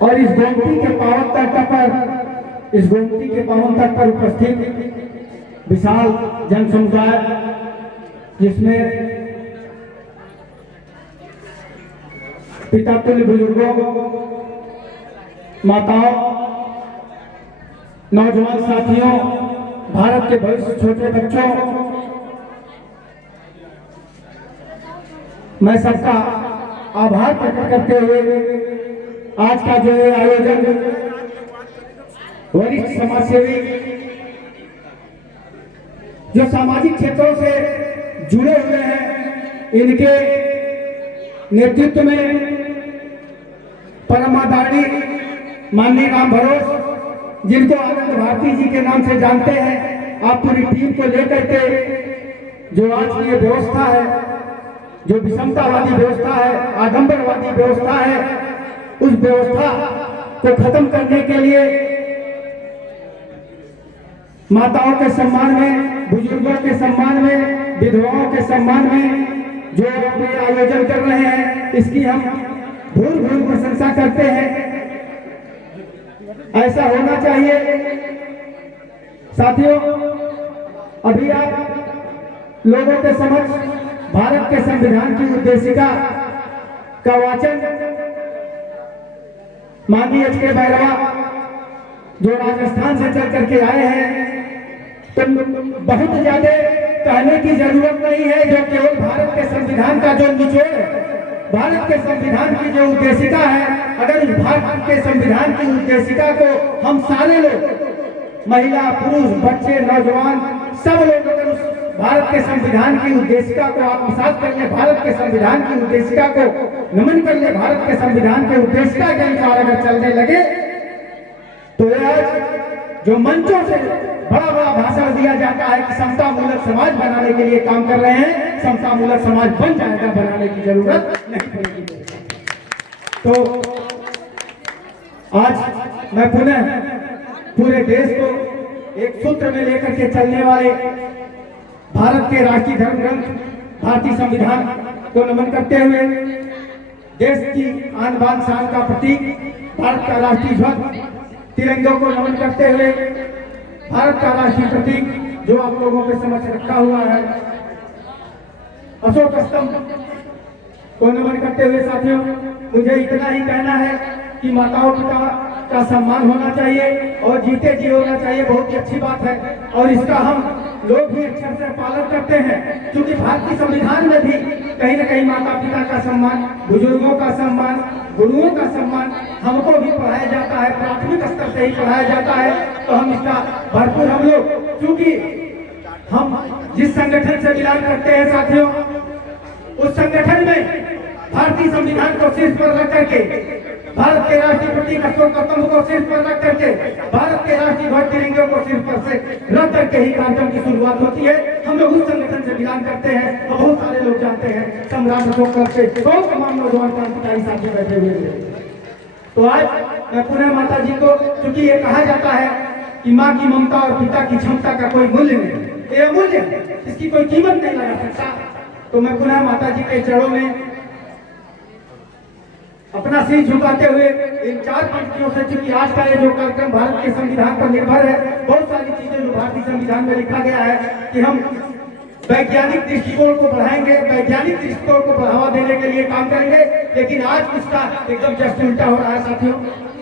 और इस गोमती के पावन तट पर उपस्थित विशाल जन समुदाय, जिसमें पिता तुल्य बुजुर्गों, माताओं, नौजवान साथियों, भारत के भविष्य छोटे बच्चों, मैं सबका आभार प्रकट करते हुए आज का जो आयोजन वरिष्ठ समाजसेवी जो सामाजिक क्षेत्रों से जुड़े हुए हैं, इनके नेतृत्व में परमादानी माननीय राम भरोस, जिनको आनंद भारती जी के नाम से जानते हैं, आप पूरी टीम को लेकर के जो आज की ये व्यवस्था है, जो विषमतावादी व्यवस्था है, आडंबरवादी व्यवस्था है, उस व्यवस्था को खत्म करने के लिए माताओं के सम्मान में, बुजुर्गों के सम्मान में, विधवाओं के सम्मान में जो अपने आयोजन कर रहे हैं, इसकी हम भूल भूल प्रशंसा करते हैं। ऐसा होना चाहिए। साथियों, अभी आप लोगों के समक्ष भारत के संविधान की उद्देशिका का वाचन माननीय एच.के. भैरवा जो राजस्थान से चल करके आए हैं, तो बहुत ज्यादा कहने की जरूरत नहीं है। जो केवल भारत के संविधान का जो निचोड़, भारत के संविधान की जो उद्देशिका है, अगर इस भारत के संविधान की उद्देशिका को हम सारे लोग, महिला, पुरुष, बच्चे, नौजवान, सब लोग अगर उस भारत के संविधान की उद्देशिका को आत्मसात कर ले, भारत के संविधान की उद्देशिका को नमन कर ले, भारत के संविधान के उद्देशिका के अनुसार अगर चलने लगे, तो आज जो मंचों से बड़ा बड़ा भाषण दिया जाता है कि समता मूलक समाज बनाने के लिए काम कर रहे हैं, समता मूलक समाज बन जाएगा, बनाने की जरूरत नहीं पड़ेगी। तो आज मैं पुनः पूरे देश को एक सूत्र में लेकर के चलने वाले भारत के राष्ट्रीय धर्म ग्रंथ भारतीय संविधान को नमन करते हुए, देश की आन बान शान का प्रतीक भारत का राष्ट्रीय ध्वज तिरंगे को नमन करते हुए, भारत का राष्ट्रीय प्रतीक जो आप लोगों के समक्ष रखा हुआ है, अशोक स्तंभ को नमन करते हुए, साथियों, मुझे इतना ही कहना है कि माताओं पिता का सम्मान होना चाहिए और जीते जी होना चाहिए। बहुत ही अच्छी बात है और इसका हम लोग भी अक्षर से पालन करते हैं, क्योंकि भारतीय संविधान में भी कहीं न कहीं माता पिता का सम्मान, बुजुर्गों का सम्मान, गुरुओं का सम्मान हमको भी पढ़ाया जाता है, प्राथमिक स्तर से ही पढ़ाया जाता है। तो हम इसका भरपूर हम लोग, क्योंकि हम जिस संगठन से बिलोंग करते हैं साथियों, उस संगठन में भारतीय संविधान को शीर्ष पर रख करके, भारत के राष्ट्रीय प्रतीक अशोक स्तंभ को शीर्ष पर रख करके, भारत के राष्ट्रीय ध्वज तिरंगे को शीर्ष पर से रख करके ही कार्यक्रम की शुरुआत होती है। हम लोग उस संगठन से बिलोंग करते हैं और बहुत सारे लोग जानते हैं, सम्राट अशोक से बहुत तमाम नौजवान क्रांतिकारी साथी बैठे हुए हैं। तो आज मैं पुनः माता जी को, क्योंकि ये कहा जाता है कि माँ की ममता और पिता की क्षमता का कोई मूल्य नहीं, ये अमूल्य है, इसकी कोई कीमत नहीं लगा सकता। तो मैं पुनः माता जी के चरणों में अपना सिर झुकाते हुए इन 4 पंक्तियों से, चूंकि आज का ये जो कार्यक्रम भारत के संविधान पर निर्भर है, बहुत सारी चीजें जो भारतीय संविधान में लिखा गया है कि हम वैज्ञानिक दृष्टिकोण को बढ़ाएंगे, वैज्ञानिक दृष्टिकोण को बढ़ावा देने के लिए काम करेंगे, लेकिन आज उसका एकदम जस्ट उल्टा हो रहा है। साथियों,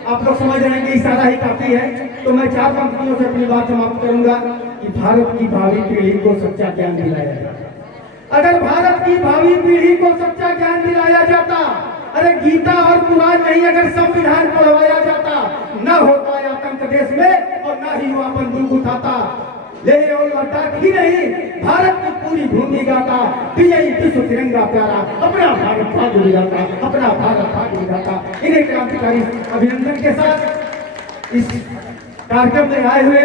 आप लोग समझ रहे हैं कि इशारा ही काफी है। तो मैं 4 पंक्तियों से अपनी बात समाप्त करूंगा कि भारत की भावी पीढ़ी को सच्चा ज्ञान दिलाया जाता। अगर भारत की भावी पीढ़ी को सच्चा ज्ञान दिलाया जाता, अरे गीता और कुरान नहीं, अगर संविधान पढ़वाया जाता, न होता आतंक देश में और न ही वो अपन बंदूक उठाता। लेह और लद्दाख ही नहीं, भारत की पूरी भूमि गाता, विजयी विश्व तिरंगा प्यारा, अपना भारत भाग्य जाता, अपना भारत भाग्य जाता। इन्हें क्रांतिकारी अभिनंदन के साथ इस कार्यक्रम में आए हुए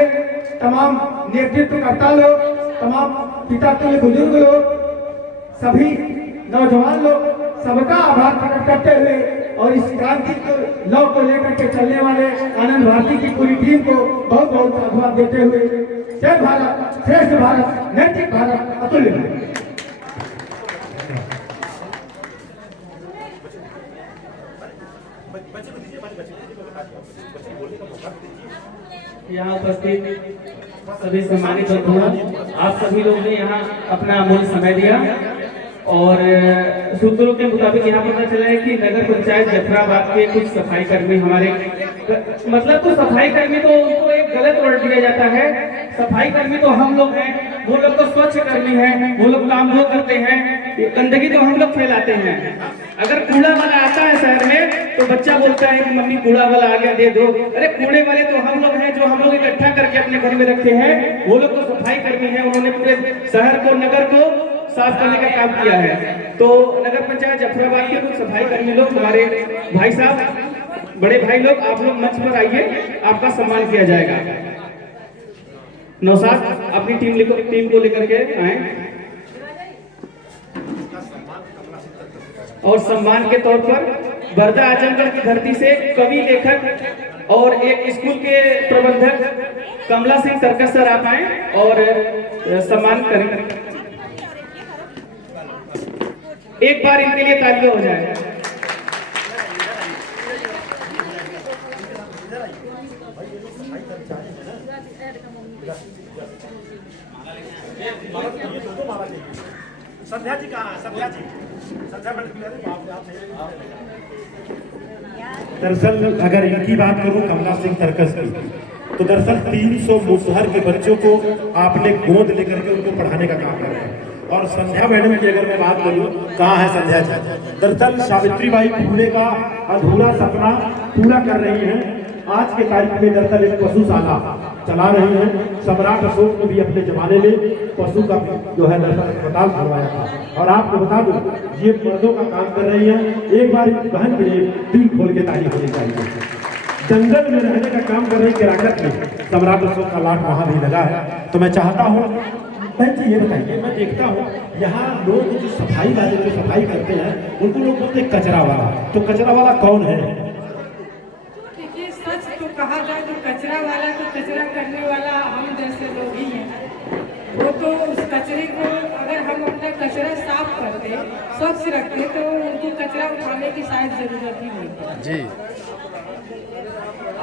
तमाम नेतृत्वकर्ता लोग, तमाम पिता तुल्य बुजुर्ग लोग, सभी नौजवान लोग, सबका आभार प्रकट करते हुए और इस क्रांति को लौ को लेकर के चलने वाले आनंद भारती की पूरी टीम को बहुत बहुत साधुवाद देते हुए, जय भारत, श्रेष्ठ भारत, नैतिक भारत, अतुल्य भारत। बच्चे को दीजिए, यहाँ उपस्थित सभी सम्मानित बंधुओं, आप सभी लोग ने यहाँ अपना अमूल्य समय दिया और सूत्रों के मुताबिक यहाँ पता चला है कि नगर पंचायत जफराबाद के कुछ सफाई कर्मी हमारे मतलब तो सफाई कर्मी तो उनको एक गलत वर्ड दिया जाता है। सफाई कर्मी तो हम लोग हैं, वो लोग तो स्वच्छ कर्मी हैं, वो लोग काम वो करते हैं, गंदगी तो हम लोग फैलाते हैं। अगर कूड़ा वाला आता है शहर में तो बच्चा बोलता है कि मम्मी कूड़ा वाला आ गया दे दो। अरे कूड़े वाले तो हम लोग हैं, जो हम लोग इकट्ठा करके अपने घर में रखते हैं, वो लोग तो सफाई कर्मी हैं। उन्होंने पूरे शहर को नगर को साफ करने का काम किया है। तो नगर पंचायत जफराबाद के कुछ सफाई कर्मी लोग, हमारे भाई साहब, बड़े भाई लोग, आप लोग मंच पर आइए, आपका सम्मान किया जाएगा। नौशाद अपनी टीम को लेकर के आए और सम्मान के तौर पर बर्दा आजमगढ़ की धरती से कवि, लेखक और एक स्कूल के प्रबंधक कमला सिंह सर्कस सर आप आए और सम्मान करें। एक बार इनके लिए तालियां हो जाए। संध्या जी कहाँ? संध्या जी, दरअसल अगर इनकी बात करूं कमला सिंह सर्कस की, तो दरअसल 300 मुसहर के बच्चों को आपने गोद लेकर के उनको पढ़ाने का काम कर रहे हैं। और संध्या मैडम की अगर मैं बात करूं, कहाँ है संध्या जी? दरअसल सावित्रीबाई फुले का अधूरा सपना पूरा कर रही हैं। आज के तारीख में दरअसल एक पशुशाला चला रही हैं। सम्राट अशोक ने भी अपने जमाने में पशु का जो है दरअसल अस्पताल खुलवाया था। और आपको बता दूं, ये मर्दों का काम कर रही हैं। एक बार इस बहन के लिए दिल खोल के तारीफ होनी चाहिए। जंगल में रहने का काम कर रही केराकत में सम्राट अशोक का लाट वहां भी लगा है। तो मैं चाहता हूँ बहन जी ये बताइए, मैं देखता हूँ यहाँ लोग जो सफाई वाले जो सफाई करते हैं उनको लोग बोलते हैं कचरा वाला। तो कचरा वाला कौन है? देखिए, सच तो कहा जाए तो कचरा वाला तो कचरा करने वाला हम जैसे लोग ही हैं। वो तो उस कचरे को अगर हम अपना कचरा साफ करते, स्वच्छ रखते, तो उनको कचरा उठाने की शायद जरूरत ही नहीं जी।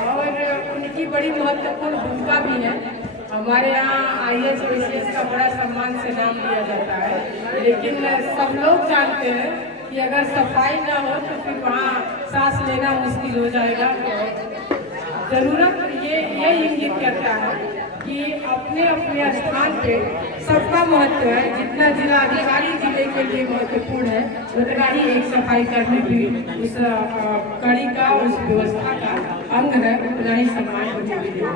और उनकी बड़ी महत्वपूर्ण भूमिका भी है। हमारे यहाँ IAS PCS का बड़ा सम्मान से नाम लिया जाता है, लेकिन सब लोग जानते हैं कि अगर सफाई ना हो तो फिर वहाँ सांस लेना मुश्किल हो जाएगा। जरूरत ये इंगित करता है कि अपने अपने स्थान पे सबका महत्व है। जितना जिला अधिकारी जिले के लिए महत्वपूर्ण है, उतना ही एक सफाई कर्मी भी उस कड़ी का, उस व्यवस्था का अंग है, उतना ही सम्मान को मिलती है।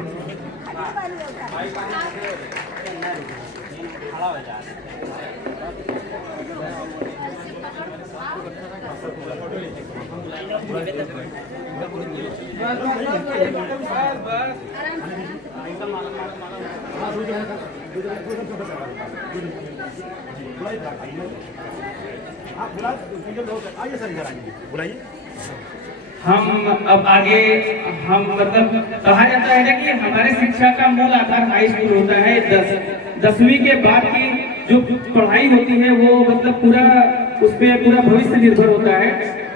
हम अब आगे हम मतलब कहा जाता है ना कि हमारे शिक्षा का मूल आधार हाई स्कूल होता है। 10वीं के बाद की जो पढ़ाई होती है वो मतलब पूरा उस पर पूरा भविष्य निर्भर होता है।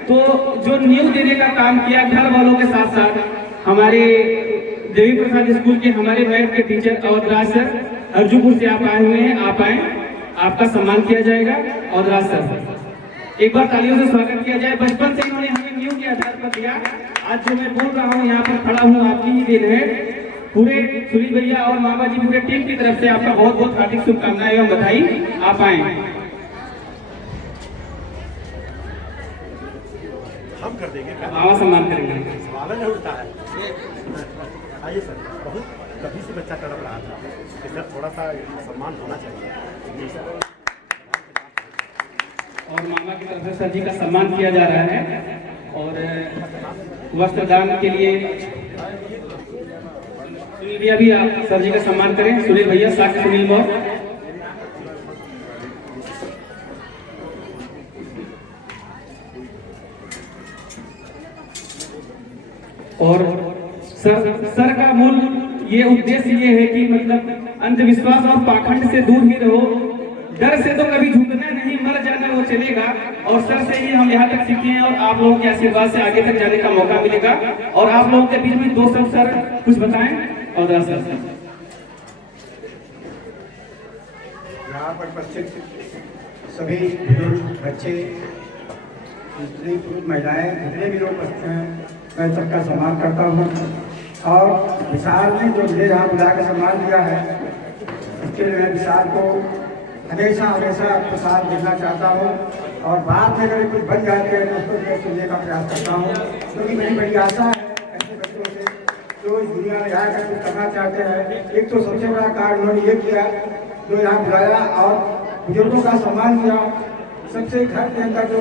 तो जो न्यू देने का काम किया घर वालों के साथ साथ हमारे देवी प्रसाद स्कूल के हमारे मैथ के टीचर अवधराज सर अर्जुपुर से आप आए हुए हैं, आप आए, आपका सम्मान किया जाएगा। अवधराज सर एक बार तालियों से स्वागत किया जाए। बचपन से इन्होंने हमें न्यू के आधार पर दिया। आज जो मैं बोल रहा हूँ यहाँ पर खड़ा हूँ आपकी ही देन है। पूरे सुनील भैया और मामा जी पूरे टीम की तरफ से आपका बहुत बहुत हार्दिक शुभकामनाएं एवं बधाई। आप आए, हम कर देंगे, मामा सम्मान करेंगे। सवाल नहीं उठता है। आइए सर, बहुत कभी से बच्चा तड़प रहा था कि सर थोड़ा सा सम्मान होना चाहिए। और मामा की तरफ से सर जी का सम्मान किया जा रहा है। और वस्त्रदान के लिए सुनील भैया भी आप सर जी का सम्मान करें। सुनील भैया, साक्ष्य सुनील मौर्य। और सर का मूल ये उद्देश्य ये है कि मतलब अंधविश्वास और पाखंड से दूर ही रहो। डर से तो कभी झुकना नहीं नहीं मर जाना वो चलेगा, और सर से ही हम यहाँ तक सीखे हैं, और आप लोगों के आशीर्वाद से आगे तक जाने का मौका मिलेगा। और आप लोगों के बीच में दो शब्द सर कुछ बताएं। और सर यहाँ पर उपस्थित सभी बुजुर्ग, बच्चे, स्त्री, पुरुष, महिलाएं, जितने भी लोग उपस्थित हैं, मैं सबका सम्मान करता हूँ। और विशाल ने जो मुझे यहाँ बुला के सम्मान दिया है, इसके लिए मैं विशाल को हमेशा हमेशा प्रसाद देना चाहता हूँ। और बाद में अगर कुछ बन जाते हैं तो उसको मैं सुनने का प्रयास करता हूँ, क्योंकि मेरी बड़ी आशा है ऐसे बच्चों से जो इस दुनिया में आकर कुछ करना चाहते हैं। एक तो सबसे बड़ा कार्य उन्होंने ये किया जो यहाँ बुलाया और बुजुर्गों का सम्मान किया। सबसे घर के अंदर जो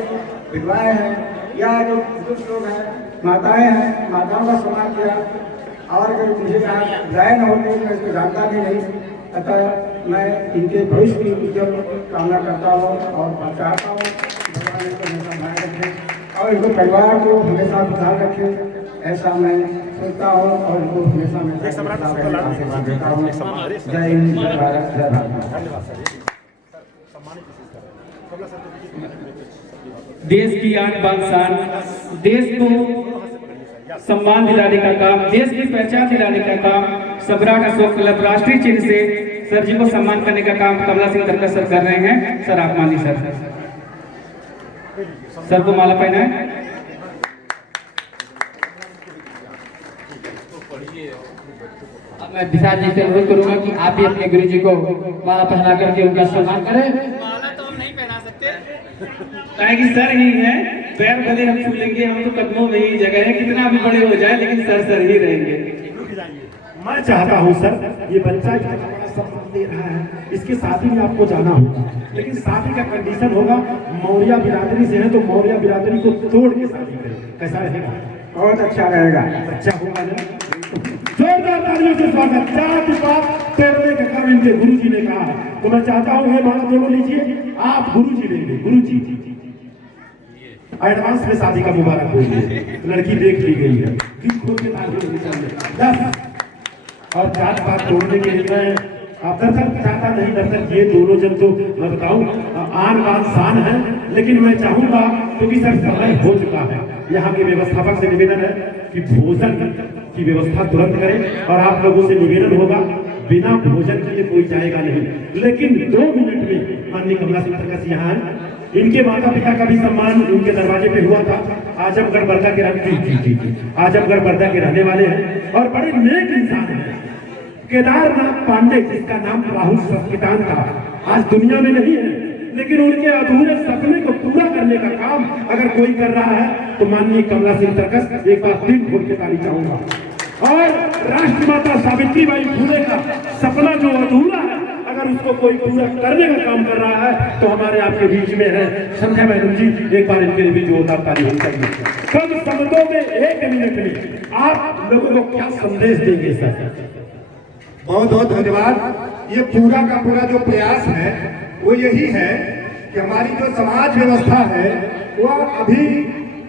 विधवाएँ हैं या जो बुजुर्ग लोग हैं, माताएँ हैं, माताओं का सम्मान किया। और अगर मुझे यहाँ बुलाया न होते मैं इसको जानता भी नहीं, अतः मैं इनके भविष्य की उज्जवल कामना करता हूँ और चाहता हूँ भगवान इनको हमेशा बनाए रखें और इनको परिवार को हमेशा खुशहाल रखें, ऐसा मैं सोचता हूँ और इनको हमेशा मैं आशीर्वाद देता हूँ। जय हिंद, जय भारत, जय भारत। देश की आन बान शान, देश को सम्मान दिलाने का काम, देश की पहचान दिलाने का काम सबराट अशोक क्लब राष्ट्रीय चिन्ह से सर जी को सम्मान करने का काम कमला सिंह तरकस सर कर रहे हैं। सर आप मानिए सर को माला पहनाए। अब मैं विशाल जी से अनुरोध करूंगा कि आप भी अपने गुरु जी को माला पहना करके उनका सम्मान करें। माला तो हम नहीं पहना सकते, ताकि सर ही है, पैर भले हम छू लेंगे, हम तो कदमों में ही जगह है, कितना भी बड़े हो जाए लेकिन सर ही रहेंगे। मैं चाहता हूँ सर, ये बच्चा इतना बड़ा सम्मान दे रहा है, इसके शादी में आपको जाना होगा, लेकिन शादी का कंडीशन होगा मौर्य बिरादरी से है तो मौर्य बिरादरी को तोड़ के शादी करें। कैसा रहेगा? बहुत अच्छा रहेगा। अच्छा होगा ना? जोरदार तालियों से स्वागत। जाति पात तोड़ने का काम इनके गुरुजी ने कहा है, तो मैं चाहता हूँ ये माला दोनों लीजिए, आप गुरुजी लेंगे। गुरुजी एडवांस में शादी का मुबारक बोलिए, लड़की देख ली गई है, खोल के तालियों और जात पात तोड़ने के लिए आप दर्शन चाहता नहीं, दर्शन ये दोनों जन तो मैं बताऊं आन बान शान है, लेकिन मैं चाहूंगा क्योंकि सर समय हो चुका है, यहाँ के व्यवस्थापक से निवेदन है कि भोजन की व्यवस्था तुरंत करें और आप लोगों से निवेदन होगा बिना भोजन के लिए कोई जाएगा नहीं, लेकिन 2 मिनट में माननीय कमला सिंह तरकस यहाँ है, इनके माता पिता का भी सम्मान उनके दरवाजे पे हुआ था। आजमगढ़ बर्दा के आजमगढ़ बर्दा के रहने वाले हैं और बड़े नेक इंसान हैं। केदारनाथ पांडे जिसका नाम राहुल सस्कितान था, आज दुनिया में नहीं है, लेकिन उनके अधूरे सपने को पूरा करने का काम अगर कोई कर रहा है तो माननीय कमला सिंह तरकस, एक बार दिल खोल के ताली चाहूंगा। और राष्ट्रमाता सावित्रीबाई फुले का सपना जो अधूरा है अगर उसको कोई पूरा करने का काम कर रहा है तो हमारे आपके बीच में है संध्या मैडम जी, एक बार इनके लिए भी जोरदार ताली होनी चाहिए। कम शब्दों में 1 मिनट में आप लोगों को क्या संदेश देंगे सर? बहुत बहुत धन्यवाद। ये पूरा का पूरा जो प्रयास है वो यही है कि हमारी जो समाज व्यवस्था है वो अभी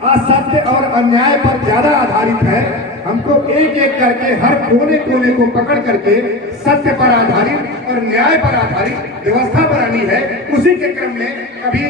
असत्य और अन्याय पर ज्यादा आधारित है। हमको एक एक करके हर कोने कोने को पकड़ करके सत्य पर आधारित और न्याय पर आधारित व्यवस्था बनानी है। उसी के क्रम में कभी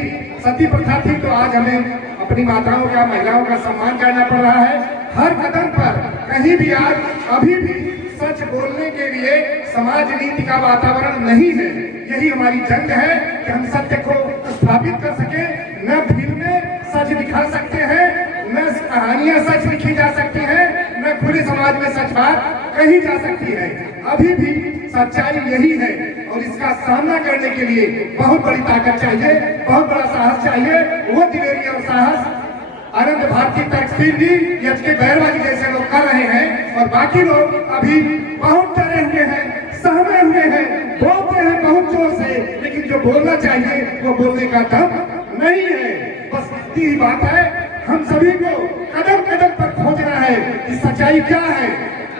सती प्रथा थी तो आज हमें अपनी माताओं का, महिलाओं का सम्मान करना पड़ रहा है। हर कदम पर कहीं भी आज अभी भी सच बोलने के लिए समाज नीति का वातावरण नहीं है। यही हमारी जंग है कि हम सत्य को स्थापित कर सके। न फिल्में सच दिखा सकते हैं, न कहानियां सच लिखी जा सकती हैं, न खुले समाज में सच बात कही जा सकती है। अभी भी सच्चाई यही है और इसका सामना करने के लिए बहुत बड़ी ताकत चाहिए, बहुत बड़ा साहस चाहिए। वो दिलेरी और साहस आनंद भारती तकसीर जी, एच के बैरवाजी जैसे लोग कर रहे हैं और बाकी लोग अभी बहुत डरे हुए हैं, सहमे हुए हैं, बोलते हैं बहुत जोर से, लेकिन जो बोलना चाहिए वो बोलने का दम नहीं है। बस इतनी ही बात है, हम सभी को कदम कदम पर खोजना है कि सच्चाई क्या है।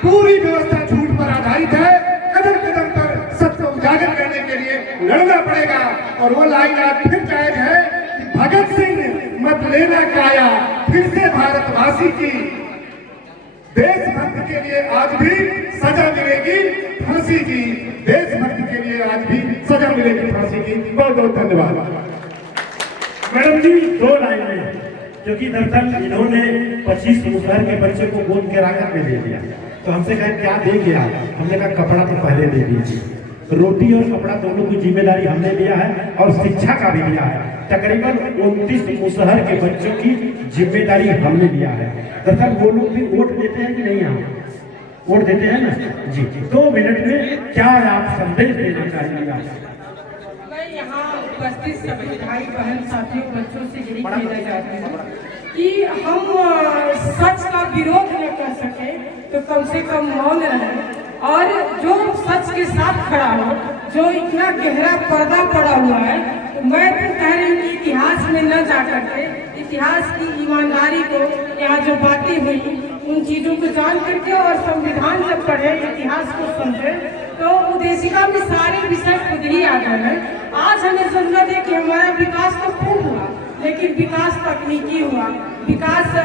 पूरी व्यवस्था झूठ पर आधारित है। कदम कदम पर सत्य को उजागर करने के लिए लड़ना पड़ेगा। और वो लाइन आज फिर जायज है कि भगत सिंह मत लेना काया फिर से भारतवासी की। देशभक्त के लिए आज भी सजा मिलेगी फांसी की। देशभक्त के लिए आज भी सजा मिलेगी फांसी की। बहुत बहुत धन्यवाद। मैडम जी 2 लाइनें, क्योंकि दरअसल इन्होंने 25 मुसहर के बच्चे को गोद के राकर में दे दिया, तो हमसे कहा क्या दे गया, हमने कहा कपड़ा तो पहले दे दीजिए, रोटी और कपड़ा दोनों की जिम्मेदारी हमने लिया है और शिक्षा का भी लिया है। तकरीबन 29 मुसहर के बच्चों की जिम्मेदारी हमने लिया है। दरअसल वो लोग भी वोट देते हैं कि नहीं, यहाँ वोट देते हैं ना जी। 2 मिनट में क्या आप संदेश देना चाहेंगे? मैं यहाँ उपस्थित सभी भाई बहन साथियों बच्चों से यही कहना चाहती हूँ कि हम सच का विरोध न कर सके तो कम से कम मौन रहें, और जो सच के साथ खड़ा हो, जो इतना गहरा पर्दा पड़ा हुआ है, तो मैं तो कह रही हूँ कि इतिहास में न जा करके इतिहास की ईमानदारी को, यहाँ जो बातें हुई उन चीज़ों को जान करके और संविधान जब पढ़े, इतिहास को समझे, तो उद्देशिका में सारे विषय खुद ही आ गए हैं। आज हमें जरूरत है कि हमारा विकास तो खूब हुआ, लेकिन विकास तकनीकी हुआ, विकास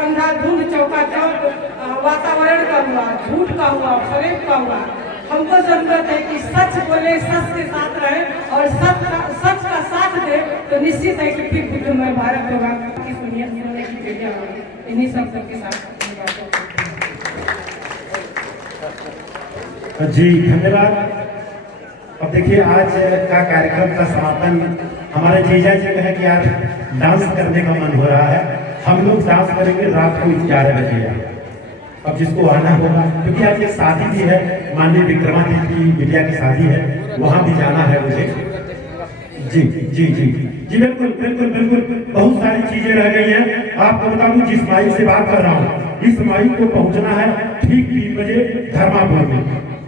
अंधाधुंध चौकाचौक वातावरण का हुआ, झूठ का हुआ, फरेब का हुआ। हमको जरूरत है कि सच बोले, सच के साथ रहे और सच का साथ दे, तो निश्चित है कि फिर विक्रमय भारत होगा की सुनिए सोने की बेटियां होगी। इन्हीं सब के साथ जी धन्यवाद। अब देखिए आज का कार्यक्रम का समापन हमारे जीजा जी का है कि यार डांस करने का मन हो रहा है, हम लोग डांस करेंगे रात को 11 बजे। अब जिसको आना होगा, क्योंकि आज एक शादी भी है, माननीय विक्रमादित्य की बिटिया की शादी है, वहाँ भी जाना है मुझे। जी जी जी जी बिल्कुल बिल्कुल बिल्कुल, बहुत सारी चीजें रह गई हैं। आपको बता दूं जिस माइक से बात कर रहा हूँ, इस माइक को पहुँचना है ठीक 3 बजे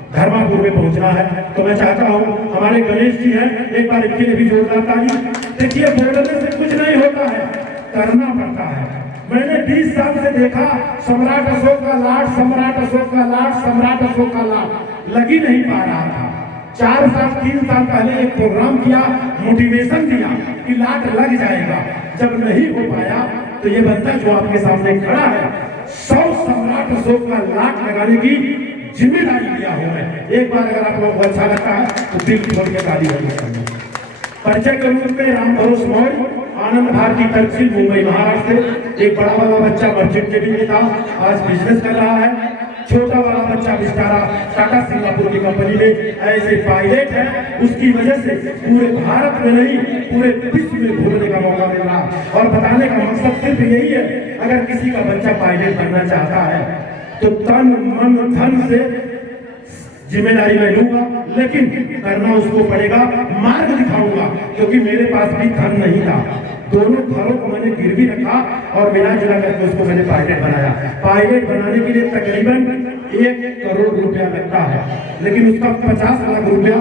धर्मापुर में पहुंचना है। तो मैं चाहता हूं हमारे गणेश जी हैं, एक बार इनके लिए भी जोरदार ताली। देखिए बोलने से कुछ नहीं होता है, करना पड़ता है। मैंने 20 साल से देखा सम्राट अशोक का लाड, सम्राट अशोक का लाड, सम्राट अशोक का लाड लगी नहीं पा रहा था। 3 साल पहले एक प्रोग्राम किया, मोटिवेशन दिया कि लाड लग जाएगा। जब नहीं हो पाया तो ये बंदा जो आपके सामने खड़ा है 100 सम्राट अशोक का लाड लगाने की जिम्मेदारी लिया हुआ है। एक बार अगर आप लोगों को अच्छा लगता है तो दिल खोल के ताली बजाइए। परिचय के रूप में राम भरोस मौर्य, आनंद भारती तहसील, मुंबई महाराष्ट्र से। एक बड़ा वाला बच्चा मर्चेंट नेवी में था, आज बिजनेस कर रहा है। छोटा वाला बच्चा विस्तारा टाटा सिंगापुर की कंपनी में ऐसे पायलट है, उसकी वजह से पूरे भारत में नहीं पूरे विश्व में घूमने का मौका मिल रहा। और बताने का मकसद सिर्फ यही है, अगर किसी का बच्चा पायलट बनना चाहता है तो तन मन धन से जिम्मेदारी मैं लूंगा, लेकिन करना उसको पड़ेगा, मार्ग दिखाऊंगा, क्योंकि मेरे पास भी धन नहीं था। दोनों घरों को मैंने गिरवी रखा और मिला जुला करके उसको मैंने पायलट बनाया। पायलट बनाने के लिए तकरीबन 1 करोड़ रुपया लगता है, लेकिन उसका 50 लाख रुपया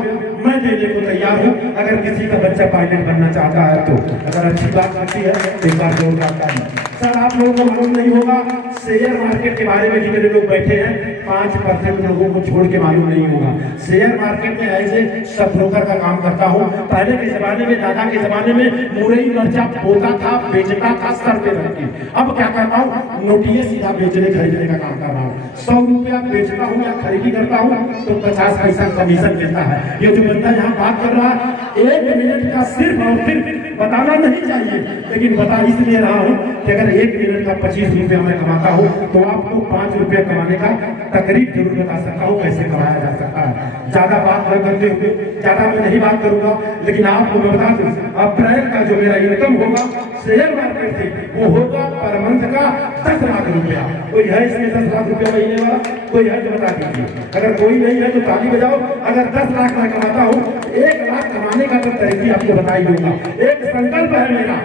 मैं देने को तैयार हूँ, अगर किसी का बच्चा पायलट बनना चाहता है तो। अगर अच्छी बात करती है तो एक बार जोरदार ताली। सर आप लोगों को मालूम नहीं होगा, शेयर मार्केट के बारे में जितने लोग बैठे हैं 5% लोगों को छोड़ के मालूम नहीं होगा। शेयर मार्केट में ऐसे सब ब्रोकर का काम करता हूँ। पहले के जमाने में, दादा के जमाने में मुरई मर्चा बोता था, बेचता था सर पे रख के। अब क्या करता हूँ, नोटिए सीधा बेचने खरीदने का काम कर रहा हूँ। 100 रुपया बेचता हूँ या खरीदी करता हूँ तो 50 पैसा कमीशन मिलता है। ये जो बंदा यहाँ बात कर रहा है 1 मिनट का सिर्फ और सिर्फ बताना नहीं चाहिए, लेकिन बता इसलिए रहा हूँ कि अगर 1 मिनट का 25 रुपया मैं कमाता हूँ तो आपको 5 रुपया कमाने का तकरीब जरूर बता सकता हूँ कैसे कमाया जा सकता है। ज्यादा बात न करते हुए, ज्यादा मैं नहीं बात करूंगा, लेकिन आपको मैं बता दूं अप्रैल का जो मेरा इनकम होगा शेयर मार्केट से, वो होगा पर मंथ का 10 लाख रुपया। कोई है इसमें 10 लाख रुपया महीने वाला? कोई है तो बता दीजिए। अगर कोई नहीं है तो ताली बजाओ। अगर 10 लाख मैं कमाता हूँ, 1 लाख कमाने का तो तरीके आपको बता ही दूंगा। एक संकल्प है मेरा,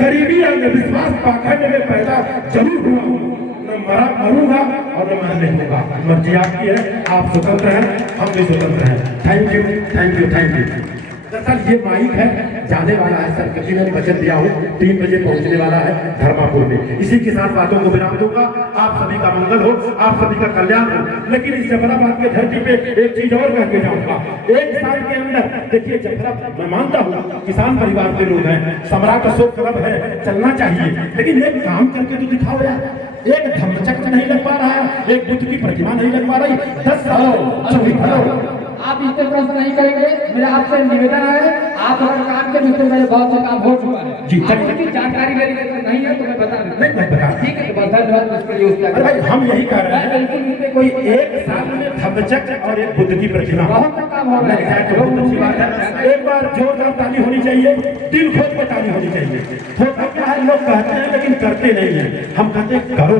गरीबी अंधविश्वास पाखंड में पैदा जरूर हुआ हूँ, न मरूंगा और न मरने होगा। मर्जी आपकी है, आप स्वतंत्र हैं, हम भी स्वतंत्र हैं। Thank you thank you thank you. दरअसल ये माइक है जाने वाला है सर, क्योंकि मैंने बचत दिया हूँ 3 बजे पहुंचने वाला है धर्मापुर में। इसी के साथ बातों को विराम दूंगा। आप सभी का मंगल हो, आप सभी का कल्याण हो। लेकिन इस जफराबाद के धरती पे एक चीज और कहके जाऊंगा। 1 साल के अंदर देखिए, जफराबाद मैं मानता हूँ किसान परिवार के लोग हैं, सम्राट अशोक क्लब है, चलना चाहिए, लेकिन एक काम करके तो दिखाओ यार। एक धम्मचक्र नहीं लग पा रहा है, एक बुद्ध की प्रतिमा नहीं लग पा रही। 10 सालों आप इस तरह प्रश्न नहीं करेंगे, मेरा आपसे निवेदन है आप अगर काम के दूसरे मेरे बहुत से काम हो चुका है जी, आप उनकी जानकारी लेने के लिए नहीं है तो मैं बता दूं। नहीं मैं बता ठीक है, तो बहुत धन्यवाद इसके लिए उसका। अरे भाई हम यही कह रहे हैं बिल्कुल उनके कोई एक साल में धम्मचक्र और एक बुद्ध की प्रतिमा बहुत सा काम हो रहा लग जाए तो बहुत अच्छी बात है। एक बार जोरदार ताली होनी चाहिए, दिल खोल के ताली होनी चाहिए। होता क्या है, लोग कहते हैं लेकिन करते नहीं है। हम कहते हैं करो,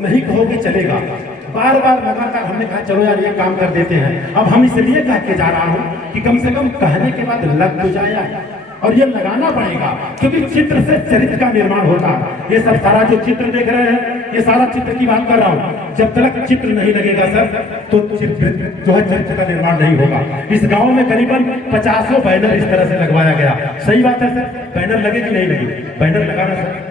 नहीं कहोगे चलेगा। बार बार लगातार हमने कहा चलो यार ये काम कर देते हैं। अब हम इसलिए कह के जा रहा हूँ कि कम से कम कहने के बाद लग तो जाए, और ये लगाना पड़ेगा क्योंकि चित्र से चरित्र का निर्माण होता है। ये सब सारा जो चित्र देख रहे हैं, ये सारा चित्र की बात कर रहा हूँ। जब तक चित्र नहीं लगेगा सर तो चित्र जो है चरित्र का निर्माण नहीं होगा। इस गांव में करीबन 50 बैनर इस तरह से लगवाया गया। सही बात है सर, बैनर लगे कि नहीं लगे? बैनर लगाना सर।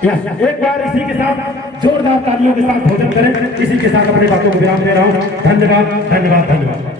एक बार इसी के साथ जोरदार तालियों के साथ भोजन करें। इसी के साथ अपनी बातों को विराम दे रहा हूँ। धन्यवाद धन्यवाद धन्यवाद।